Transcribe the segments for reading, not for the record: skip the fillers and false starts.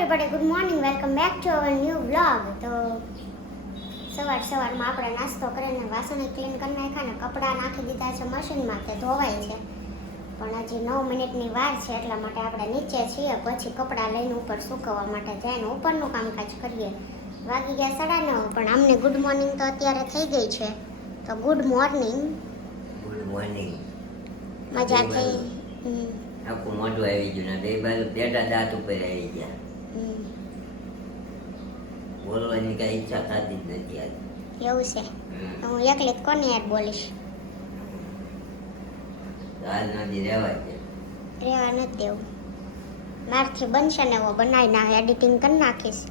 everybody, good morning, welcome back to our new vlog. તો સવારમાં આપણે નાસ્તો કરીને વાસણ ક્લીન કરી નાખ્યા ને કપડાં નાખી દીધા છે મશીનમાં, તે ધોવાય છે. પણ હજી 9 મિનિટની વાર છે, એટલા માટે આપણે નીચે છીએ, પછી કપડાં લઈને ઉપર સુકવવા માટે જઈને ઉપરનું કામકાજ કરીએ. વાગી ગયા 9:30, પણ અમને ગુડ મોર્નિંગ તો અત્યારે થઈ ગઈ છે. તો ગુડ મોર્નિંગ. મજા થઈ. આખું મોઢું આવી ગયું ને બે બાજુ બેટા દાંત ઉપર આવી ગયા. બોલવાની કઈ ઈચ્છા થતી જ નથી આજ. એવું છે? હું એકલી કોને યાર બોલીશ? આજ નથી રહેવા દે. રહેવા નથી દેવું. મારથી બનશે ને એવો બનાવી ના એડિટિંગ કરી નાખીશ.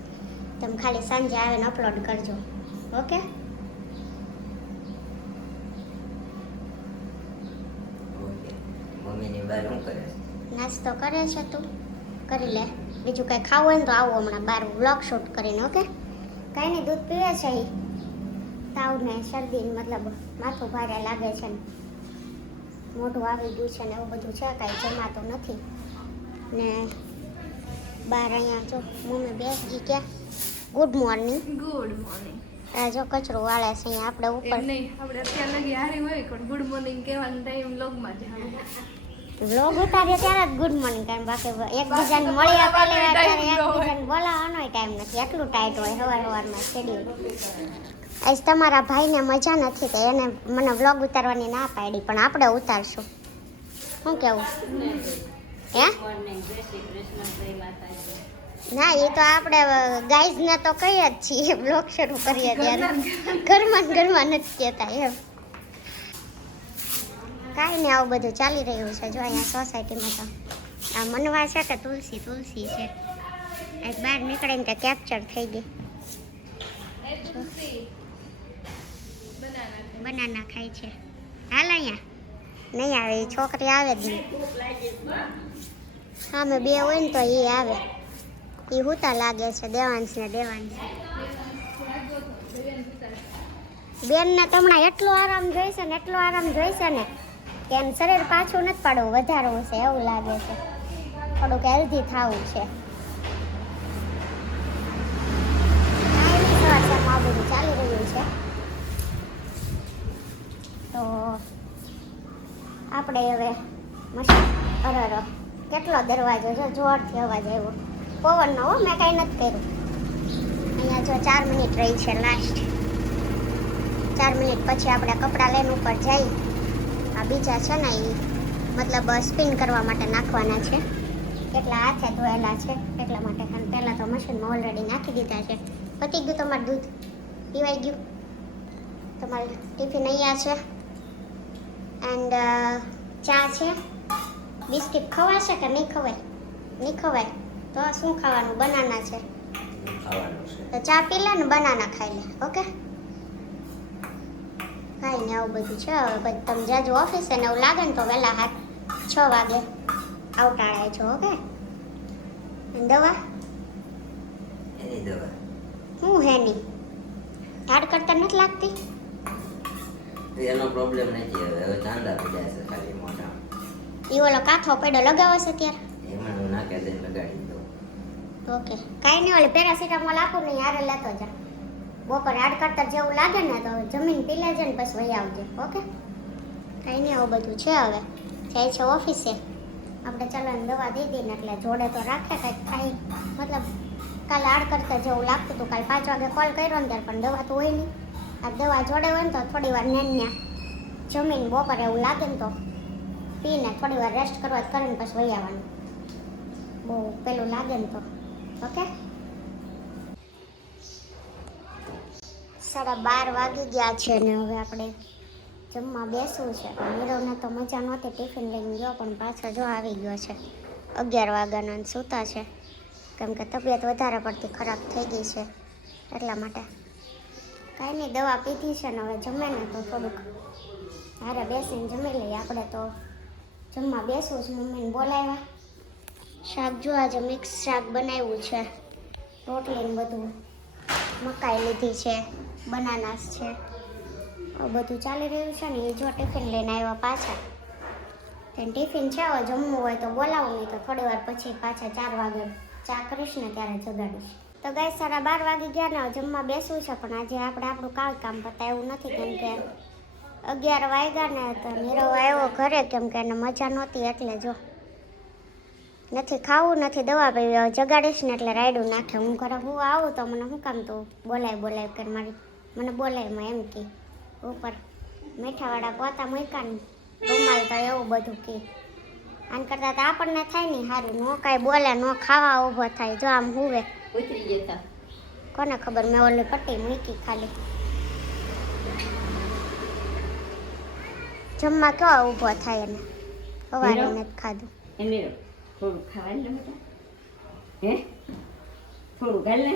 તમે ખાલી સાંજે આવીને અપલોડ કરજો. ઓકે? મમ્મીની બહાર શું કરે? નાસ્તો કરે છે. તું કરી લે. બીજું કંઈ ખાવું હોય ને તો આવું હમણાં બહાર વ્લોગ શૂટ કરીને. ઓકે? કાંઈ નહીં, દૂધ પીવે છે. તાવ ને શરદી મતલબ માથું ભારે લાગે છે ને મોઢું આવી ગયું છે ને એવું બધું છે, કાંઈ જમાતું નથી. ને બહાર અહીંયા જો મમ્મી બેસી ગયા. Good morning. Good morning. આ જો કચરો વાળે છે અહીંયા. આપણે ઉપર નહીં, આપણે અત્યારે લગી હારી હોય પણ ગુડ મોર્નિંગ કહેવાનો ટાઈમ વ્લોગમાં જ આવે. વ્લોગ ઉતારીએ ત્યારે જ ગુડ મોર્નિંગ કારણ બાકી એકબીજાને મળ્યા પહેલા ત્યારે એકબીજાને બોલાવવાનો ટાઈમ નથી, એટલું ટાઈટ હોય સવારમાં શેડ્યુલ. આજ તમારા ભાઈને મજા નથી કે એને મને વ્લોગ ઉતારવાની ના પાડી, પણ આપણે ઉતારશું. શું કેવું? હે ના, એ તો આપણે ગાઈઝને તો કહીએ જ છીએ વ્લોગ શરૂ કરીએ ત્યારે ઘરમાં નથી કહેતા એમ. કાંઈ નહીં, આવું બધું ચાલી રહ્યું છે. જો અહીંયા સોસાયટીમાં તો આ મનવા છે કે તુલસી છે. એક બહાર નીકળીને કે કેપ્ચર થઈ ગઈ. બનાના ખાય છે. હાલ અહીંયા નહીં આવે, એ છોકરી આવે જ નહીં. સામે બે હોય ને તો એ આવે. એ હુતા લાગે છે દેવાંશ. બેનને હમણાં એટલો આરામ જોઈશે ને કે એમ શરીર પાછું નથી પાડવું, વધારવું છે એવું લાગે છે. થોડુંક હેલ્ધી થવું છે. સવારમાં બધું ચાલી રહ્યું છે. તો આપણે હવે મશીન કેટલો દરવાજો જો જોરથી અવાજ આવ્યો પવનનો. મેં કાંઈ નથી કર્યું. અહીંયા જો 4 મિનિટ રહી છે લાસ્ટ. 4 મિનિટ પછી આપણે કપડાં લઈને ઉપર જઈ. આ બીજા છે ને એ મતલબ સ્પિન કરવા માટે નાખવાના છે. કેટલા હાથે ધોયેલા છે એટલા માટે. કારણ પહેલાં તો મશીનમાં ઓલરેડી નાખી દીધા છે. પતી ગયું તમારું દૂધ, પીવાઈ ગયું. તમારું ટિફિન અહીંયા છે. એન્ડ ચા છે. બિસ્કિટ ખવાશે કે નહીં ખવાય? નહીં ખવાય તો શું ખાવાનું? બનાના છે. તો ચા પી લે ને બનાના ખાઈ લે. ઓકે? કાંઈ ને આવું બધું છે. હવે પછી તમે જાજો ઓફિસે ને એવું લાગે ને તો વહેલા 6 વાગે આવટાળાય છો. ઓકે? દવા એની દવા શું હે ની? હાડ કરતા નથી લાગતી? એનો પ્રોબ્લેમ નથી. હવે ચાંદા પડ્યા છે ખાલી મોઢા. એ ઓલો કાથો પડ્યો લગાવો છે ત્યારે? એમાં હું નાખે દઈને લગાડી દઉં. ઓકે, કાંઈ નહીં. ઓલી પેરાસિટામોલ આપું નહીં, હારે લેતો જા. બપોરે હાડ કરતા જેવું લાગે ને તો જમીન પી લેજે ને પછી વહી આવજે. ઓકે? કાંઈ નહીં, આવું બધું છે. હવે જાય છે ઓફિસે. આપણે ચલાને દવા દઈ દઈને એટલે જોડે તો રાખે કંઈક ખાઈ. મતલબ કાલે હાડ કરતા જેવું લાગતું હતું. કાલે 5 વાગે કોલ કર્યો ને ત્યારે પણ દવા તો હોય નહીં. આ દવા જોડે હોય ને તો થોડી વાર નેન્યા જમીન બપોરે એવું લાગે ને તો પીને થોડી વાર રેસ્ટ કરવા કરીને પછી વહી આવવાનું. બહુ પેલું લાગે ને તો. ઓકે? 12:30 વાગી ગયા છે ને હવે આપણે જમવા બેસવું છે. પણ નીરવને તો મજા નહોતી, ટિફિન લઈને ગયો પણ પાછો જો આવી ગયો છે. 11 વાગ્યાના સૂતા છે કેમ કે તબિયત વધારે પડતી ખરાબ થઈ ગઈ છે એટલા માટે. કાંઈ નહીં, દવા પીધી છે ને હવે જમે ને તો થોડુંક હારે બેસીને જમી લઈએ. આપણે તો જમવા બેસવું છે. મમ્મીને બોલાવ્યા. શાક જો આજે મિક્સ શાક બનાવ્યું છે. રોટલી ને બધું, મકાઈ લીધી છે, બનાનાસ છે, બધું ચાલી રહ્યું છે ને. એ જો ટિફિન લઈને આવ્યા પાછા. તેને ટિફિન છે, હવે જમવું હોય તો બોલાવું, નહીં તો થોડી વાર પછી પાછા 4 વાગે ચા કરીશ ને ત્યારે જગાડીશ. તો ગાય 12:30 વાગી ગયા ને જમવા બેસવું છે, પણ આજે આપણે આપણું કામ પતાવ્યું નથી, કેમ કે 11 વાગ્યા ને તો નીરવ આવ્યો ઘરે, કેમ કે એને મજા નહોતી એટલે જો નથી ખાવું નથી દવા પીવી. જગાડીશ ને એટલે રાયડું નાખે. હું ઘરે હું આવું તો મને શું કામ તું બોલાય કે મને બોલાયમાં એમ કે ઉપર મીઠાવાળા પોતા મૂક્યા ને રૂમાલ તો એવું બધું કે આન કરતા તો આપણને થાય નહીં સારું. નો કાંઈ બોલે નો ખાવા ઊભો થાય. જો આમ હુવે ઉતરી જતા કોને ખબર, મેં ઓલી પટ્ટી મૂકી ખાલી. જમવા કેવા ઊભો થાય એને સવારે નથી ખાધું. એને થોડું ખાવાનું ને બેટા, હે થોડું ગાલ ને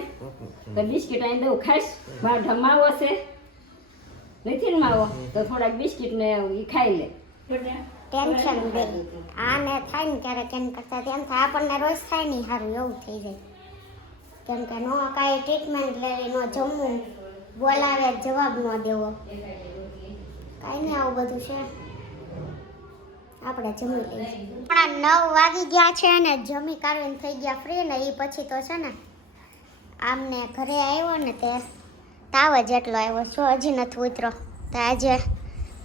તો બિસ્કિટ અહીં દઉં ખાઈશ. મારો માવો છે નથી ને માવો, તો થોડાક બિસ્કિટ ને એ ખાઈ લે. ટેન્શન દે આને થાય ને ક્યારેક એમ કરતા તેમ થાય. આપણને રોજ થાય નહીં સારું એવું થઈ જાય, કેમ કે નો કાંઈ ટ્રીટમેન્ટ લેવી, નો જમવું, બોલાવે જવાબ ન દેવો, કાંઈ નહીં આવું બધું છે. આપણે જમી લઈએ. 9 વાગી ગયા છે ને જમી કાઢીને થઈ ગયા ફ્રી ને એ પછી તો છે ને આમને ઘરે આવ્યો ને તે તાવ જ એટલો આવ્યો છો, હજી નથી ઉતરો. તો આજે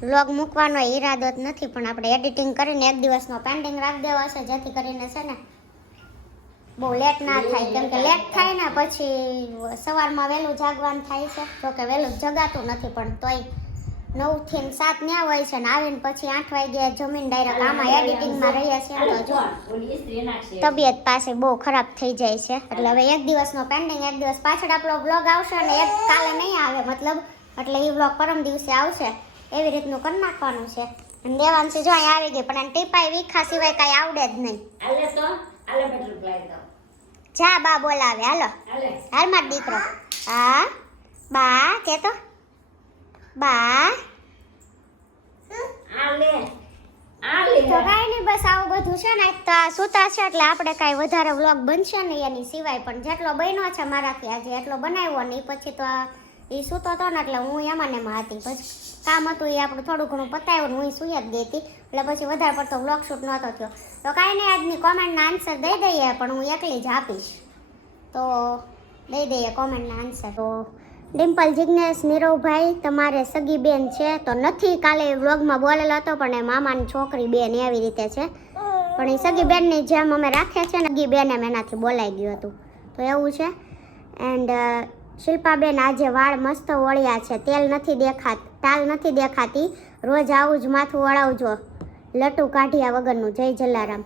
વ્લોગ મૂકવાનો ઈરાદો જ નથી, પણ આપણે એડિટિંગ કરીને એક દિવસનો પેન્ડિંગ રાખી દેવો છે, જેથી કરીને છે ને બહુ લેટ ના થાય, કેમ કે લેટ થાય ને પછી સવારમાં વહેલું જાગવાનું થાય છે. જોકે વહેલું જગાતું નથી, પણ તોય 9 થી 7 ન્યા હોય છે ને આવીને પછી 8 વાગે જમીન ડાયરેક્ટ આમાં એડિટિંગમાં રહીએ છીએ. તો જો તબિયત પાસે બહુ ખરાબ થઈ જાય છે, એટલે હવે એક દિવસનો પેન્ડિંગ, એક દિવસ પાછળ આપણો વ્લોગ આવશે અને એક કાલે નહીં આવે મતલબ, એટલે એ વ્લોગ પરમ દિવસે આવશે. એવી રીતનું કરી નાખવાનું છે. અને દેવાંશી જો અહીં આવી ગઈ, પણ એને ટીપાઈ વીખા સિવાય કાંઈ આવડે જ નહીં. જા બા બોલાવે, હાલો હાલ માર દીકરો. હા બા કે તો બા તો કાંઈ નહીં, બસ આવું બધું છે ને. તો સૂતા છે એટલે આપણે કાંઈ વધારે વ્લોગ બનશે નહીં એની સિવાય, પણ જેટલો બન્યો છે મારાથી આજે એટલો બનાવ્યો ને. પછી તો એ સૂતો હતો ને એટલે હું એમાં ને એમાં હતી, પછી કામ હતું એ આપણું થોડું ઘણું પતાવ્યું ને હું સુઈ જ ગઈ હતી, એટલે પછી વધારે પડતો વ્લોગ શૂટ નહોતો થયો. તો કાંઈ નહીં, આજની કોમેન્ટના આન્સર દઈ દઈએ, પણ હું એકલી જ આપીશ, તો દઈ દઈએ કોમેન્ટના આન્સર. તો ડિમ્પલ જિજ્ઞેશ નીરવભાઈ તમારે સગી બેન છે? તો નથી, કાલે વ્લોગમાં બોલેલો હતો, પણ એ મામાની છોકરી બેન એવી રીતે છે, પણ એ સગી બેનની જેમ અમે રાખીએ છીએ ને, સગી બેન એમ એનાથી બોલાઈ ગયું હતું, તો એવું છે. એન્ડ શિલ્પાબેન આજે વાળ મસ્ત વળ્યા છે, તાલ નથી દેખાતી, રોજ આવું જ માથું વળાવજો, લટુ કાઢ્યા વગરનું. જય જલારામ.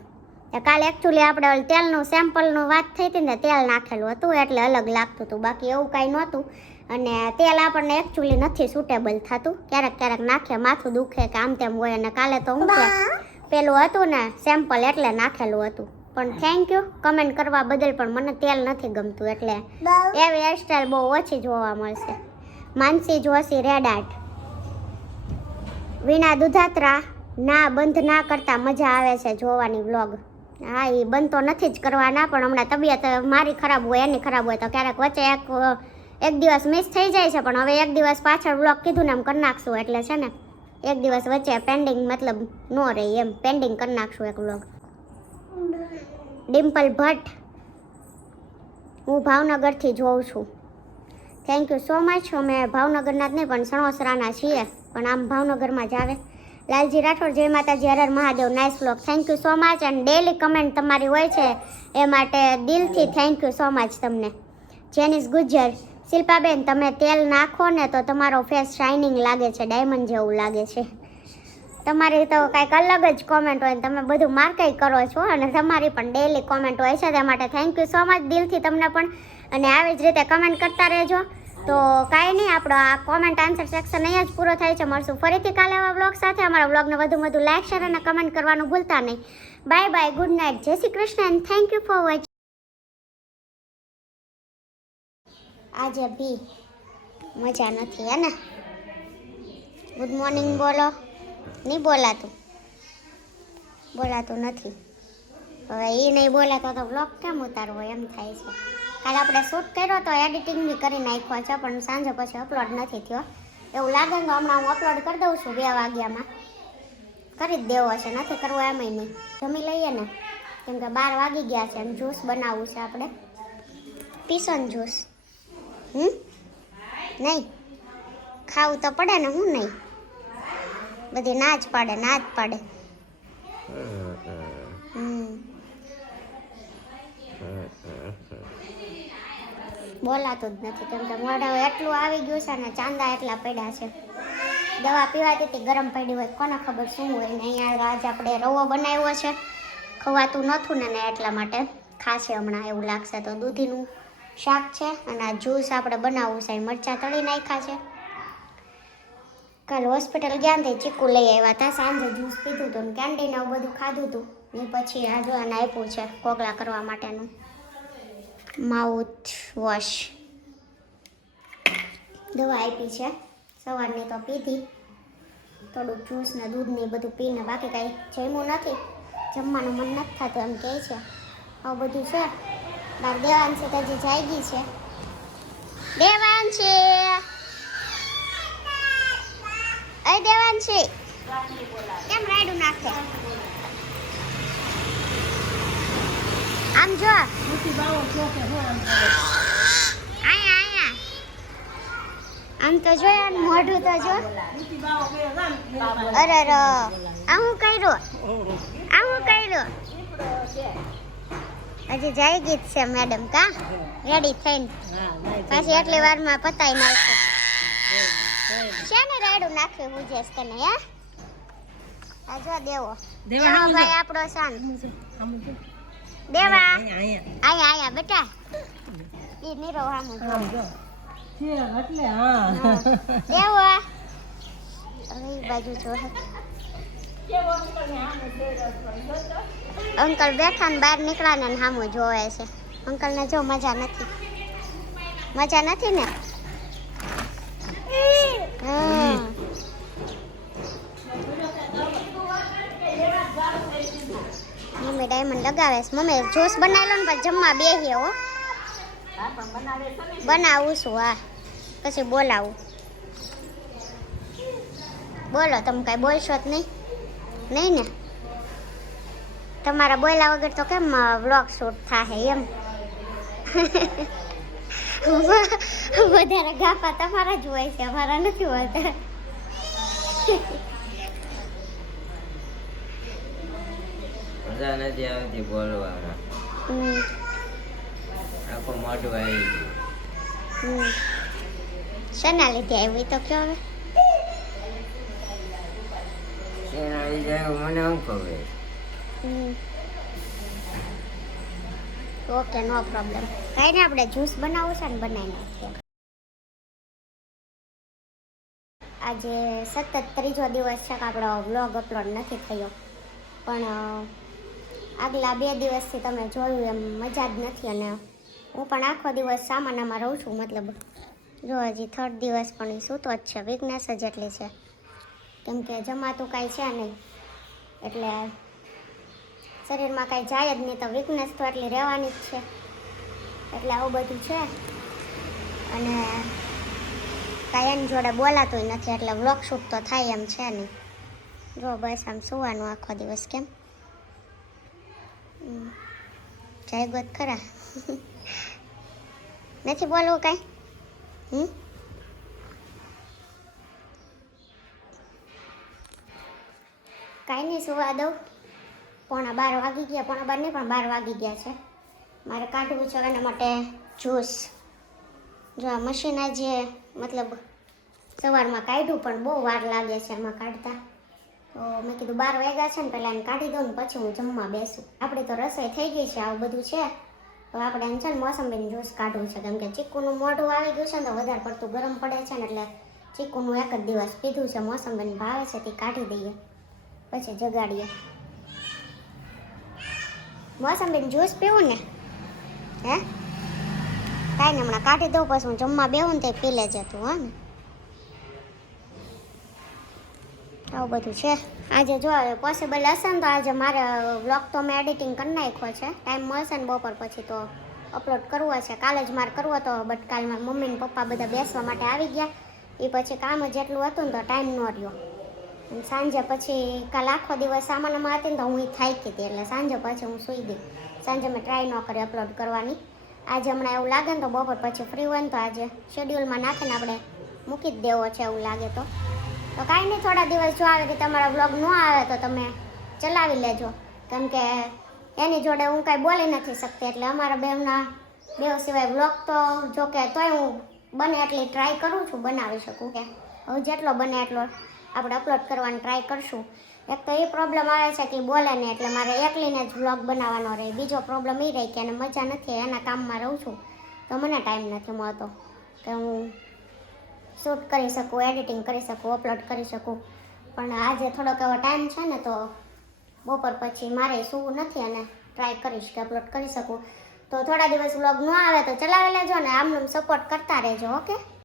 કાલે એકચ્યુઅલી આપણે તેલનું સેમ્પલનું વાત થઈ હતી ને, તેલ નાખેલું હતું એટલે અલગ લાગતું હતું, બાકી એવું કાંઈ નહોતું. અને તેલ આપણને એકચ્યુઅલી નથી સુટેબલ થતું, ક્યારેક નાખે માથું દુખે કે આમ તેમ હોય. અને કાલે તો હું કે પેલું હતું ને સેમ્પલ એટલે નાખેલું હતું. પણ થેન્ક યુ કમેન્ટ કરવા બદલ, પણ મને તેલ નથી ગમતું, એટલે એવી હેરસ્ટાઈલ બહુ ઓછી જોવા મળશે. માનસી જોશી રેડ આર્ટ. વીણા દુધાત્રા ના બંધ ના કરતા મજા આવે છે જોવાની વ્લોગ. હા એ બંધ તો નથી જ કરવાના, પણ હમણાં તબિયત મારી ખરાબ હોય એની ખરાબ હોય તો ક્યારેક વચ્ચે એક દિવસ મિસ થઈ જાય છે, પણ હવે એક દિવસ પાછળ વ્લોગ કીધું ને એમ કરી નાખશું, એટલે છે ને એક દિવસ વચ્ચે પેન્ડિંગ મતલબ ન રહી એમ, પેન્ડિંગ કરી નાખશું એક વ્લોગ. ડિમ્પલ ભટ્ટ હું ભાવનગરથી જોઉં છું. Thank you so much. અમે ભાવનગરના જ નહીં પણ સણોસરાના છીએ, પણ આમ ભાવનગરમાં જ આવે. લાલજી રાઠોડ જય માતાજી, હર હર Mahadev, nice vlog. Thank you so much. અને ડેલી કમેન્ટ તમારી હોય છે એ માટે દિલથી થેન્ક યુ સો મચ તમને. જેનિસ ગુજ્જર, શિલ્પાબેન તમે તેલ નાખો ને તો તમારો ફેસ શાઇનિંગ લાગે છે, ડાયમંડ જેવું લાગે છે. તમારી તો કાંઈક અલગ જ કોમેન્ટ હોય, તમે બધું માર્કેટ કરો છો અને તમારી પણ ડેલી કોમેન્ટ હોય છે, તે માટે થેન્ક યુ સો મચ દિલથી તમને પણ. અને આવી જ રીતે કમેન્ટ કરતા રહેજો. તો કાંઈ નહીં, આપણો આ કોમેન્ટ આન્સર સેક્શન અહીંયા જ પૂરો થાય છે. મળશું ફરીથી કાલે આવા વ્લોગ સાથે. અમારા વ્લોગને વધુ લાઈક શેર અને કમેન્ટ કરવાનું ભૂલતા નહીં. બાય બાય, ગુડ નાઇટ, જય Shri Krishna and thank you for watching. આજે ભી મજા નથી હે ને? ગુડ મોર્નિંગ બોલો. નહીં બોલાતું નથી. હવે એ નહીં બોલાતો તો વ્લોગ કેમ ઉતારવો એમ થાય છે. કાલે આપણે શૂટ કર્યો તો એડિટિંગ બી કરી નાખ્યો છે, પણ સાંજે પછી અપલોડ નથી થયો. એવું લાગે તો હમણાં હું અપલોડ કરી દઉં છું 2 વાગ્યામાં, કરી જ દેવો છે, નથી કરવો એમાંય નહીં. જમી લઈએ ને કેમ કે 12 વાગી ગયા છે અને જ્યુસ બનાવવું છે આપણે. પીસન જ્યુસ. નહીં ખાવું તો પડે ને, હું નહીં બધી ના જ પાડે. બોલાતું જ નથી કેમ કે મોઢા એટલું આવી ગયું છે ને ચાંદા એટલા પડ્યા છે. દવા પીવાતી હતી ગરમ પડી હોય, કોને ખબર શું હોય ને. અહીંયા આજ આપણે રવો બનાવ્યો છે, ખવાતું નહોતું ને એટલા માટે ખાશે હમણાં એવું લાગશે. તો દૂધીનું શાક છે અને આ જ્યુસ આપણે બનાવવું છે. મરચાં તળી નાખ્યા છે. કાલે હોસ્પિટલ ગયા ને ચીકુ લઈ આવ્યા હતા, સાંજે જ્યુસ પીધું હતું ને કેન્ટીન આવું બધું ખાધું હતું ને પછી આ જો આને આપ્યું છે કોગળા કરવા માટેનું માઉથ વોશ. દવા આપી છે સવારની તો પીધી, થોડુંક જ્યુસ ને દૂધ ને બધું પીને બાકી કાંઈ જમ્યું નથી. જમવાનું મન નથી થતું એમ કહે છે. આવું બધું છે. બાર દેવાંશી તો હજી જાગી છે. દેવાંશી, અય દેવાંશી કેમ રાયડું નાખે? આમ જો અહીંયા આમ તો જો મોઢું તો જો. અરે આ હું કર્યું હજી જાગી જ છે મેડમ કા રેડી થઈને પાછી એટલી વારમાં પતાઈ નાખે છે ને રાયડું નાખ્યું પૂજેશ તને. હે આ જો દેવો ભાઈ આપણો સાન દેવા આયા બેટા ઈ નીરો આમ જો એટલે હા દેવો હવે બાજુ જો અંકલ બેઠા ને બહાર નીકળ્યા ને સામું જોવે છે. અંકલ ને જો મજા નથી ને. મમ્મી ડાયમંડ લગાવે છે. મમ્મી જ્યુસ બનાવી લો ને પછી જમવા બેહીએ હો. બનાવું છું હા, પછી બોલાવું. બોલો તમે કાંઈ બોલશો જ નહીં ને? તમારા બોલ્યા વગર તો કેમ વ્લોગ શૂટ થાય એમ? વધારે ગાપા તમારા જ હોય છે, અમારા નથી હોતા. મજા નથી આવતી બોલવામાં. આખો મોઢું આવી ગયું. શેના લીધે આવી તો કયો હવે? એના લીધે મને શું ખબર. Okay no problem. કાંઈ ને આપણે જ્યુસ બનાવવું છે ને બનાવી નાખીએ. આજે સતત 3જો દિવસ છે કે આપણો વ્લોગ અપલોડ નથી થયો, પણ આગલા 2 દિવસથી તમે જોયું એમ મજા જ નથી. અને હું પણ આખો દિવસ સામાનામાં રહું છું, મતલબ જો હજી 3rd દિવસ પણ સૂતો જ છે. વીકનેસ જ એટલી છે કેમ કે જમાતું કાંઈ છે નહીં એટલે શરીરમાં કાંઈ જાય જ નહીં, તો વીકનેસ તો એટલી રહેવાની જ છે. એટલે આવું બધું છે અને કાંઈ એની જોડે બોલાતું નથી એટલે વ્લોગ શૂટ તો થાય એમ છે નહીં. જો બસ આમ સુવાનું આખો દિવસ. કેમ જાયગોત ખરા? નથી બોલવું કાંઈ? કાંઈ નહીં, સુવા દઉં. 11:15 વાગી ગયા. 11:15 નહીં પણ 12 વાગી ગયા છે. મારે કાઢવું છે એના માટે જ્યુસ. જો આ મશીન આજે મતલબ સવારમાં કાઢ્યું પણ બહુ વાર લાગે છે એમાં કાઢતા. તો મેં કીધું 12 વાગ્યા છે ને પહેલાં એને કાઢી દઉં ને પછી હું જમવા બેસું. આપણી તો રસોઈ થઈ ગઈ છે, આવું બધું છે. તો આપણે એમ છે ને મોસંબીનું જ્યુસ કાઢવું છે કેમ કે ચીકુનું મોઢું આવી ગયું છે ને તો વધારે પડતું ગરમ પડે છે ને એટલે ચીકુનું એક જ દિવસ પીધું છે. મોસંબીને ભાવે છે તે કાઢી દઈએ પછી જગાડીએ. મોસંબીનું જ્યુસ પીવું ને? હે કાંઈ ને હમણાં કાઢી દઉં પછી હું જમવા બેહું ને તે પી લેજે તું. હા ને આવું બધું છે. આજે જો પોસિબલ હશે ને તો આજે મારે વ્લોગ તો મેં એડિટિંગ કરી નાખ્યો છે. ટાઈમ મળશે ને બપોર પછી તો અપલોડ કરવો છે. કાલે જ મારે કરવો હતો બટ કાલે મારા મમ્મી ને પપ્પા બધા બેસવા માટે આવી ગયા. એ પછી કામ જ એટલું હતું ને તો ટાઈમ ન રહ્યો અને સાંજે પછી કાલ આખો દિવસ સામાનમાં હતી ને તો હું થાકી હતી એટલે સાંજે પછી હું સૂઈ ગઈ. સાંજે મેં ટ્રાય ન કરી અપલોડ કરવાની. આજે હમણાં એવું લાગે ને તો બપોર પછી ફ્રી હોય ને તો આજે શેડ્યુલમાં નાખીને આપણે મૂકી જ દેવો છે એવું લાગે તો કાંઈ નહીં. થોડા દિવસ જો આવે કે તમારા વ્લોગ ન આવે તો તમે ચલાવી લેજો, કેમ કે એની જોડે હું કાંઈ બોલી નથી શકતી એટલે અમારા બેવ સિવાય વ્લોગ તો જો કે તોય હું બને એટલી ટ્રાય કરું છું બનાવી શકું. કે હવે જેટલો બને એટલો આપણે અપલોડ કરવાની ટ્રાય કરશું. એક તો એ પ્રોબ્લેમ આવે છે કે બોલે ને એટલે મારે એકલીને જ વ્લોગ બનાવવાનો રહે. બીજો પ્રોબ્લેમ એ રહે કે એને મજા નથી, એના કામમાં રહું છું તો મને ટાઈમ નથી મળતો કે હું શૂટ કરી શકું, એડિટિંગ કરી શકું, અપલોડ કરી શકું. પણ આજે થોડોક એવો ટાઈમ છે ને તો બપોર પછી મારે સૂવું નથી અને ટ્રાય કરીશ કે અપલોડ કરી શકું. તો થોડા દિવસ વ્લોગ ન આવે તો ચલાવી લેજો ને આમનું સપોર્ટ કરતા રહેજો. ઓકે.